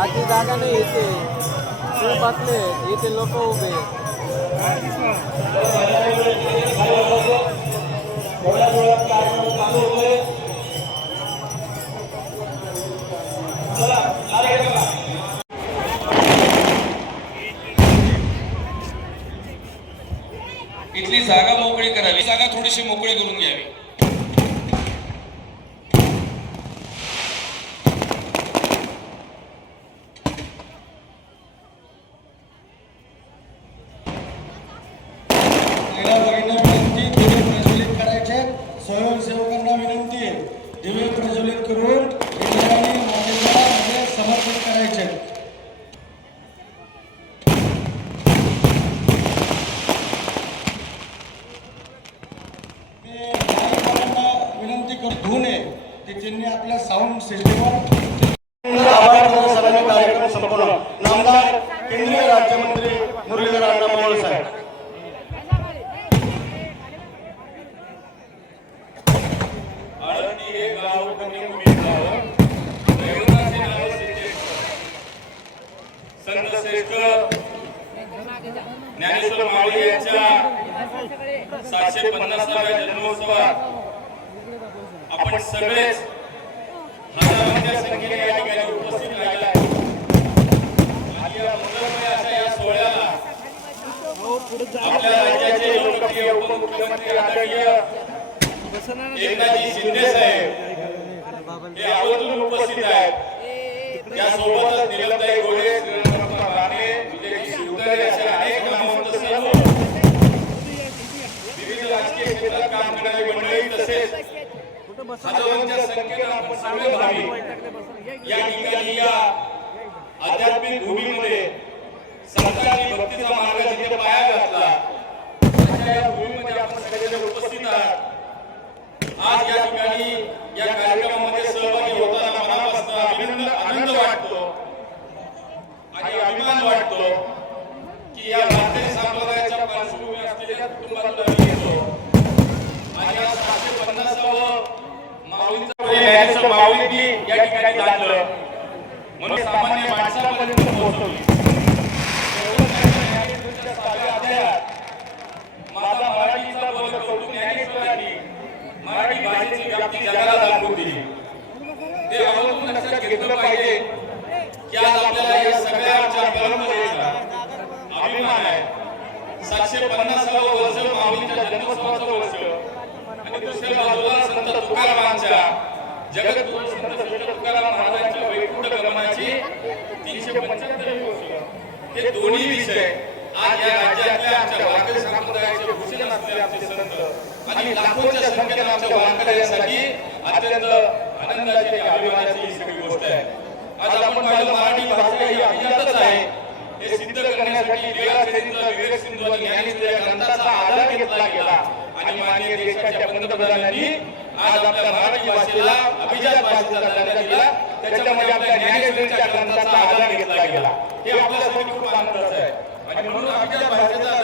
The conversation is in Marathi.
आगे जागा नाही येते खूप बसले इथे लोक उभे. इथली जागा मोकळी करावी. जागा थोडीशी मोकळी करून घ्यावी. महिला भगिनींना विनंती दिवे प्रज्वलित करायचे. स्वयंसेवकांना विनंती दिवे प्रज्वलित करून इंद्रायणी समर्पित करायचे. विनंती करतो धुणे नये आपल्या साऊंड सिस्टीमवर कार्यक्रम संपवला. नामदार केंद्रीय राज्यमंत्री मुरलीधर अण्णा साहेब. संत ज्ञानेश्वर माऊली यांच्या सातशे पन्नासाव्या जन्मोत्सवात आपण सगळेच हजारांच्या संख्येने या ठिकाणी उपस्थित राहिला आहे. आपल्या राज्याचे लोकप्रिय उपमुख्यमंत्री आदरणीय एकनाथजी शिंदे साहेब हे आवर्जून उपस्थित आहेत त्यासोबतच असे अनेक विविध राजकीय क्षेत्रात काम करणारी मंडळी तसेच संख्येनं आपण सगळे भावी या ठिकाणी या आध्यात्मिक भूमीमध्ये संतांनी भक्तीचा मार्ग जिथे पाया घातला या भूमीमध्ये आपण सगळेजण उपस्थित आहात आज या ठिकाणी या कार्यक्रमामध्ये या ठिकाणी घातलं म्हणून सामान्य माणसापर्यंत पोहोचवली माझा मराठीचा बोल कौतुक ज्ञानेश्वरांनी मराठी भाषेची व्याप्ती जगाला दाखवून दिली. ते आवर्जून लक्षात घेतलं पाहिजे की आज आपल्याला या सगळ्या आमच्या परंपरेचा अभिमान आहे. सातशे पन्नासावं वर्ष माऊलीच्या जन्मोत्सवाचं वर्ष. आणि दुसऱ्या बाजूला संत तुकारामांच्या जगद्गुरु संत श्रेष्ठ तुकाराम महाराजांच्या वैकुंठ गमनाची तीनशे पंच्याहत्तरवी वर्ष. हे दोन्ही विषय आज या राज्यातल्या आमच्या वारकरी संप्रदायाचे भूषण असलेले आमचे संत आणि लाखोच्या संख्येने आमच्या वारकऱ्यांसाठी अत्यंत आनंदाची आणि अभिमानाची ही सगळी गोष्ट आहे. आज आपण पाहिलं मराठी भाषा ही अभिजातच आहे. हे सिद्ध करण्यासाठी लीळाचरित्र विवेक सिंधू आणि ज्ञानेश्वर या ग्रंथाचा आधार घेतला गेला. आणि माननीय देशाच्या पंतप्रधानांनी आज आपल्या मराठी भाषेला अभिजात भाषेचा दर्जा दिला. त्याच्यामध्ये आपल्या ज्ञानेश्वरीच्या ग्रंथाचा आधार घेतला गेला. हे आपल्यासाठी खूप आनंदाचं आहे. आणि म्हणून अभिजात भाषेचा